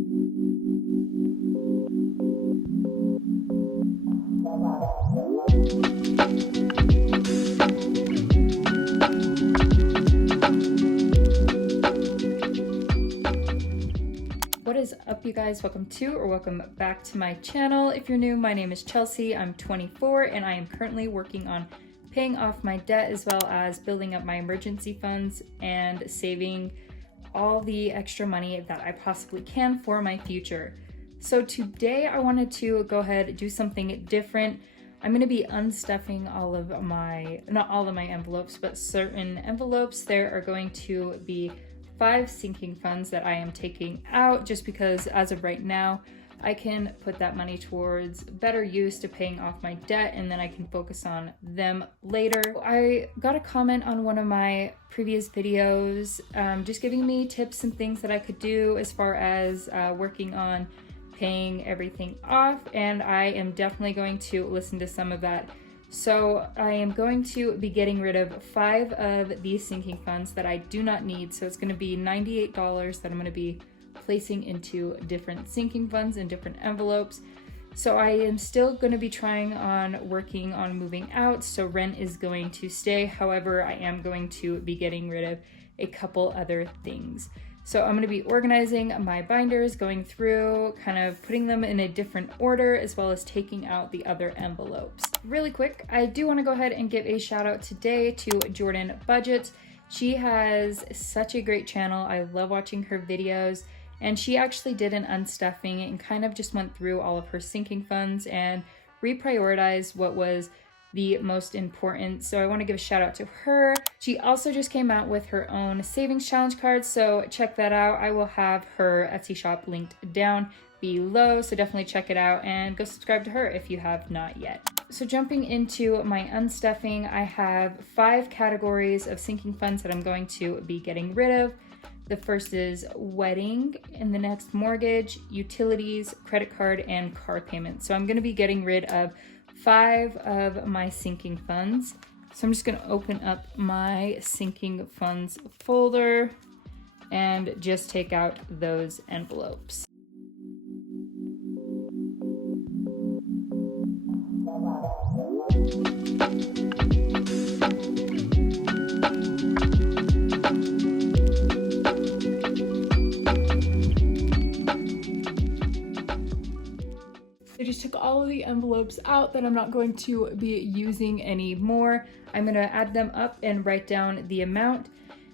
What is up, you guys? Welcome back to my channel. If you're new, my name is Chelsea. I'm 24 and I am currently working on paying off my debt as well as building up my emergency funds and saving all the extra money that I possibly can for my future. So today I wanted to go ahead and do something different. I'm going to be unstuffing all of my, not all of my envelopes, but certain envelopes. There are going to be 5 sinking funds that I am taking out just because as of right now, I can put that money towards better use to paying off my debt, and then I can focus on them later. I got a comment on one of my previous videos just giving me tips and things that I could do as far as working on paying everything off, and I am definitely going to listen to some of that. So I am going to be getting rid of 5 of these sinking funds that I do not need. So it's going to be $98 that I'm going to be placing into different sinking funds in different envelopes. So I am still going to be trying on working on moving out. So rent is going to stay. However, I am going to be getting rid of a couple other things. So I'm going to be organizing my binders, going through, kind of putting them in a different order, as well as taking out the other envelopes. Really quick, I do want to go ahead and give a shout out today to Jordan Budget. She has such a great channel. I love watching her videos, and she actually did an unstuffing and kind of just went through all of her sinking funds and reprioritized what was the most important. So I want to give a shout out to her. She also just came out with her own savings challenge card, so check that out. I will have her Etsy shop linked down below, so definitely check it out and go subscribe to her if you have not yet. So jumping into my unstuffing, I have 5 categories of sinking funds that I'm going to be getting rid of. The first is wedding, and the next mortgage, utilities, credit card, and car payment. So I'm going to be getting rid of 5 of my sinking funds. So I'm just going to open up my sinking funds folder and just take out those envelopes. I just took all of the envelopes out that I'm not going to be using anymore. I'm going to add them up and write down the amount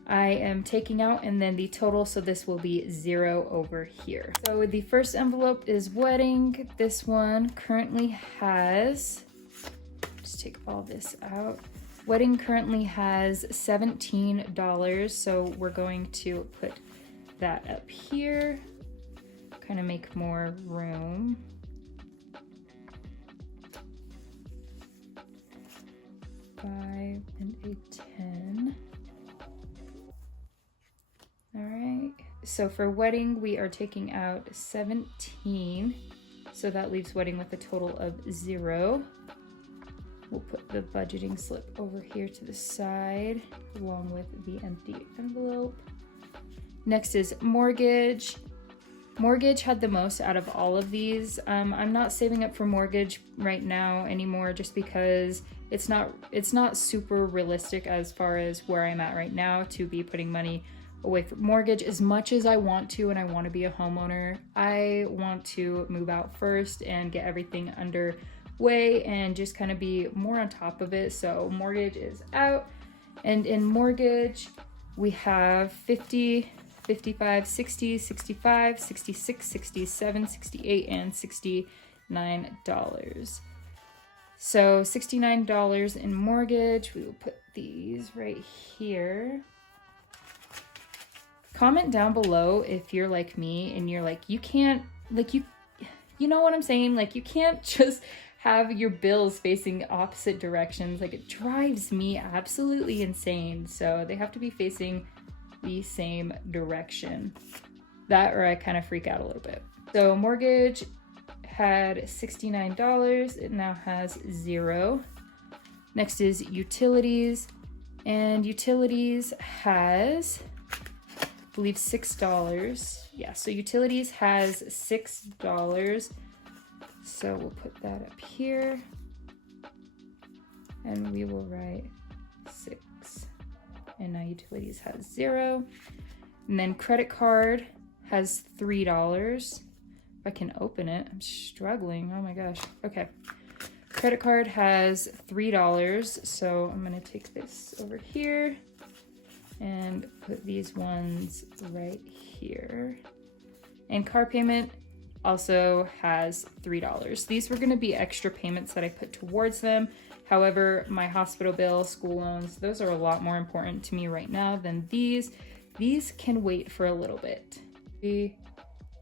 I am taking out and then the total, so this will be 0 over here. So the first envelope is wedding. This one currently has, just take all this out. Wedding currently has $17, so we're going to put that up here, kind of make more room. $5 and a 10. All right, so for wedding, we are taking out 17. So that leaves wedding with a total of 0. We'll put the budgeting slip over here to the side, along with the empty envelope. Next is mortgage. Mortgage had the most out of all of these. I'm not saving up for mortgage right now anymore just because it's not super realistic as far as where I'm at right now to be putting money away for mortgage. As much as I want to and I want to be a homeowner, I want to move out first and get everything underway and just kind of be more on top of it. So mortgage is out, and in mortgage we have 50, 55, 60, 65, 66, 67, 68, and $69. So $69 in mortgage. We will put these right here. Comment down below if you're like me and you're like, you can't, like, you know what I'm saying? Like, you can't just have your bills facing opposite directions. Like, it drives me absolutely insane. So they have to be facing the same direction. That, or I kind of freak out a little bit. So mortgage had $69, it now has 0. Next is utilities, and utilities has believe $6. Yeah, so utilities has $6. So we'll put that up here. And we will write 6. And now utilities has 0. And then credit card has $3. If I can open it, I'm struggling. Oh my gosh. Okay. Credit card has $3. So I'm gonna take this over here and put these ones right here. And car payment also has $3. These were gonna be extra payments that I put towards them. However, my hospital bill, school loans, those are a lot more important to me right now than these. These can wait for a little bit. The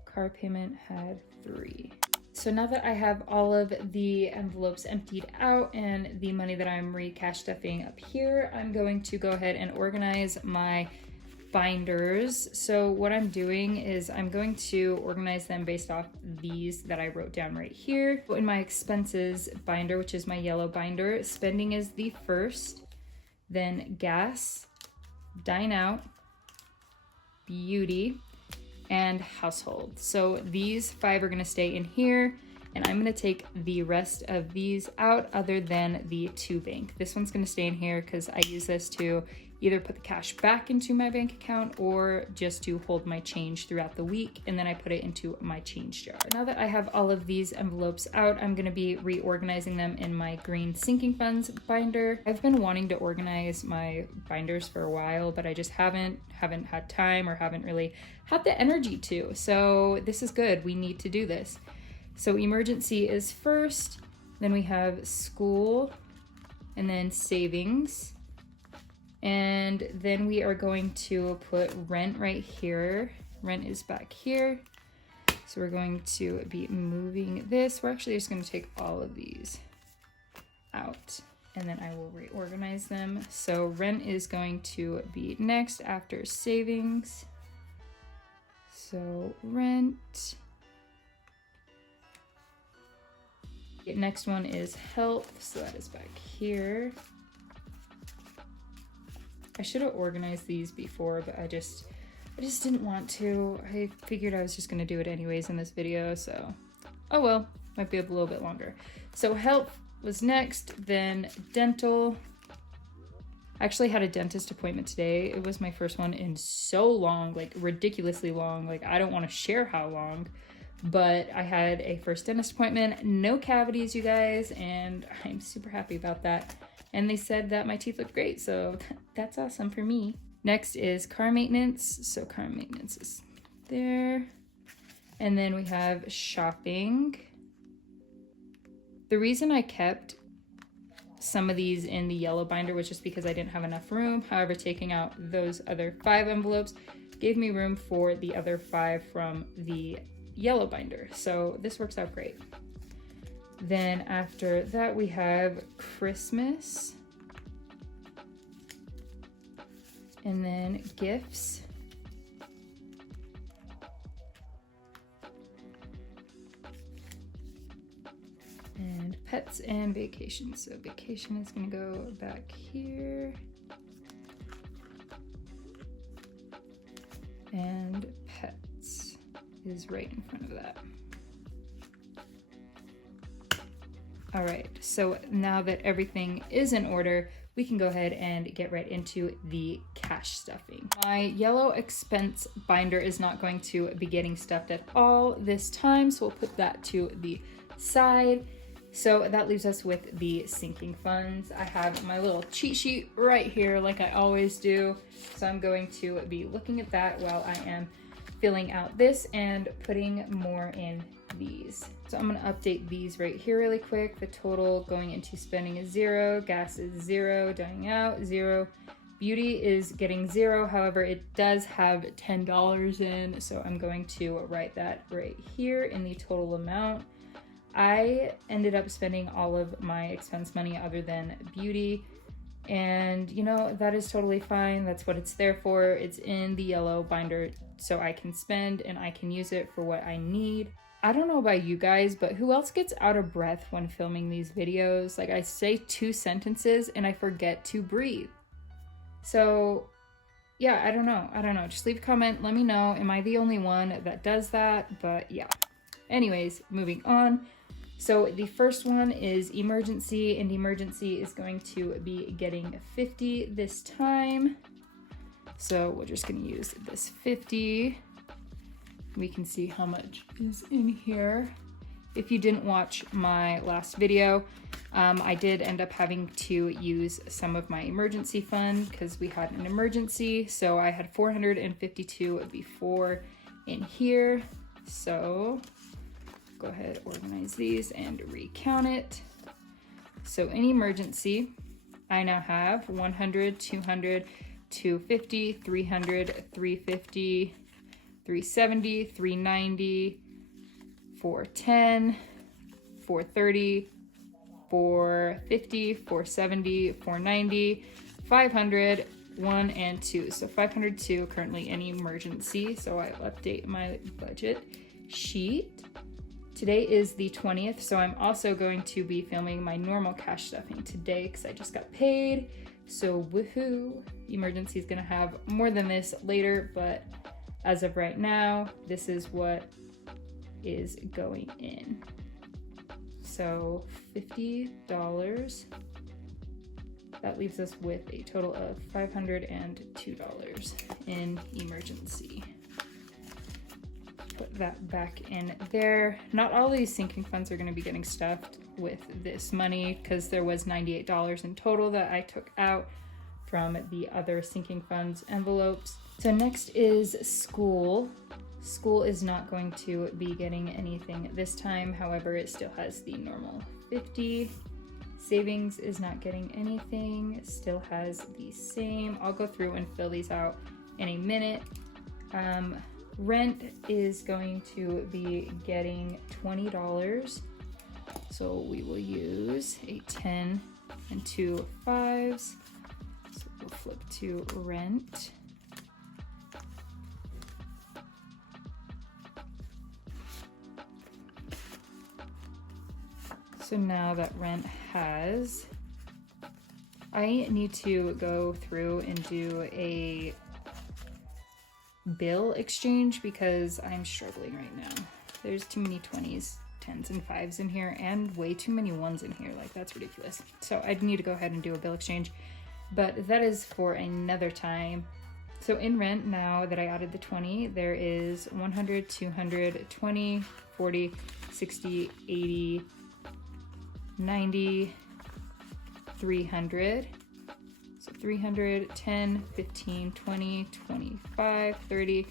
car payment had 3. So now that I have all of the envelopes emptied out and the money that I'm cash stuffing up here, I'm going to go ahead and organize my binders. So what I'm doing is I'm going to organize them based off these that I wrote down right here. In my expenses binder, which is my yellow binder, spending is the first, then gas, dine out, beauty, and household. So these 5 are gonna stay in here, and I'm gonna take the rest of these out other than the Tubank. This one's gonna stay in here because I use this to either put the cash back into my bank account or just to hold my change throughout the week, and then I put it into my change jar. Now that I have all of these envelopes out, I'm gonna be reorganizing them in my green sinking funds binder. I've been wanting to organize my binders for a while, but I just haven't had time or haven't really had the energy to. So this is good, we need to do this. So emergency is first, then we have school, and then savings. And then we are going to put rent right here. Rent is back here. So we're going to be moving this. We're actually just going to take all of these out and then I will reorganize them. So rent is going to be next after savings. So rent. The next one is health. So that is back here. I should have organized these before, but I just didn't want to. I figured I was just gonna do it anyways in this video, so oh well, might be a little bit longer. So health was next, then dental. I actually had a dentist appointment today. It was my first one in so long, like ridiculously long. Like I don't want to share how long, but I had a first dentist appointment, no cavities, you guys, and I'm super happy about that. And they said that my teeth look great, so that's awesome for me. Next is car maintenance. So car maintenance is there. And then we have shopping. The reason I kept some of these in the yellow binder was just because I didn't have enough room. However, taking out those other 5 envelopes gave me room for the other 5 from the yellow binder. So this works out great. Then after that, we have Christmas. And then gifts. And pets and vacation. So vacation is gonna go back here. And pets is right in front of that. All right, so now that everything is in order, we can go ahead and get right into the cash stuffing. My yellow expense binder is not going to be getting stuffed at all this time, so we'll put that to the side. So that leaves us with the sinking funds. I have my little cheat sheet right here like I always do. So I'm going to be looking at that while I am filling out this and putting more in these. So I'm gonna update these right here really quick. The total going into spending is 0, gas is 0, dining out 0, beauty is getting 0. However, it does have $10 in, so I'm going to write that right here in the total amount. I ended up spending all of my expense money other than beauty, and you know, that is totally fine. That's what it's there for. It's in the yellow binder so I can spend and I can use it for what I need. I don't know about you guys, but who else gets out of breath when filming these videos? Like I say 2 sentences and I forget to breathe. So yeah, I don't know. Just leave a comment, let me know. Am I the only one that does that? But yeah. Anyways, moving on. So the first one is emergency, and emergency is going to be getting 50 this time. So we're just gonna use this 50. We can see how much is in here. If you didn't watch my last video, I did end up having to use some of my emergency fund because we had an emergency. So I had 452 before in here. So go ahead, organize these and recount it. So in emergency, I now have 100, 200, 250, 300, 350, 370, 390, 410, 430, 450, 470, 490, 500, 1 and 2. So 502 currently in emergency. So I'll update my budget sheet. Today is the 20th, so I'm also going to be filming my normal cash stuffing today because I just got paid. So woohoo! Emergency is gonna have more than this later, but as of right now, this is what is going in. So $50. That leaves us with a total of $502 in emergency. Put that back in there. Not all these sinking funds are going to be getting stuffed with this money because there was $98 in total that I took out from the other sinking funds envelopes. So next is school. School is not going to be getting anything this time. However, it still has the normal 50. Savings is not getting anything. Still has the same. I'll go through and fill these out in a minute. Rent is going to be getting $20. So we will use a 10 and 2 5s. So we'll flip to rent. So now that rent has, I need to go through and do a bill exchange because I'm struggling right now. There's too many 20s, 10s, and 5s in here and way too many 1s in here. Like, that's ridiculous. So I need to go ahead and do a bill exchange, but that is for another time. So in rent, now that I added the 20, there is 100, 200, 20, 40, 60, 80, 90, 300. So 300, 10, 15, 20, 25, 30,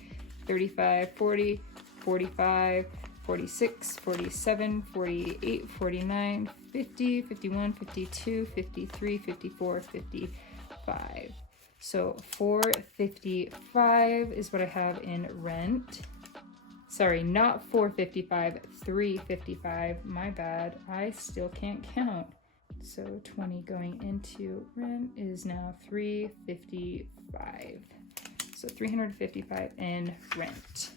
35, 40, 45, 46, 47, 48, 49, 50, 51, 52, 53, 54, 55. So 455 is what I have in rent. Sorry, not 455, 355. My bad. I still can't count. So 20 going into rent is now 355. So 355 in rent.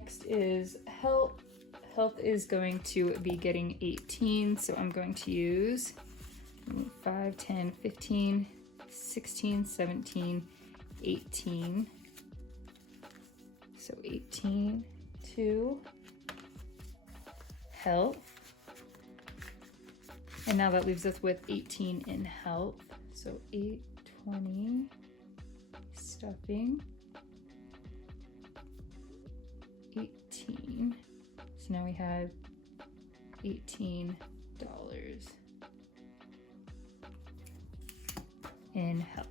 Next is health. Health is going to be getting 18. So I'm going to use 5, 10, 15, 16, 17, 18. So 18 to health. And now that leaves us with 18 in health. So 820 stuffing. 18. So now we have $18 in health.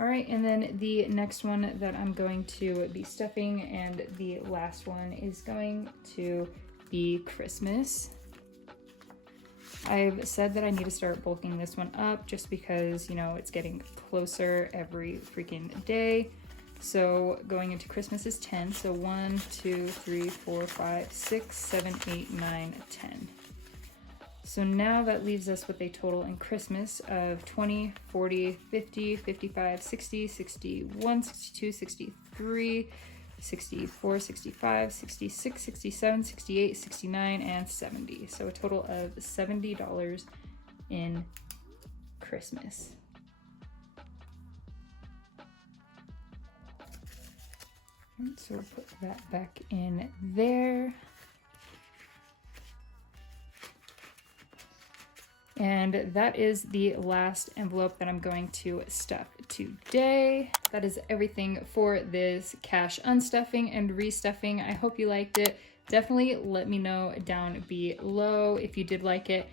All right, and then the next one that I'm going to be stuffing, and the last one is going to be Christmas. I've said that I need to start bulking this one up just because, you know, it's getting closer every freaking day. So going into Christmas is 10. So 1, 2, 3, 4, 5, 6, 7, 8, 9, 10. So now that leaves us with a total in Christmas of 20, 40, 50, 55, 60, 61, 62, 63, 64, 65, 66, 67, 68, 69, and 70. So a total of $70 in Christmas. So we'll put that back in there. And that is the last envelope that I'm going to stuff today. That is everything for this cash unstuffing and restuffing. I hope you liked it. Definitely let me know down below if you did like it.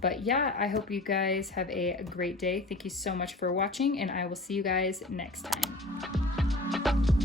But yeah, I hope you guys have a great day. Thank you so much for watching, and I will see you guys next time.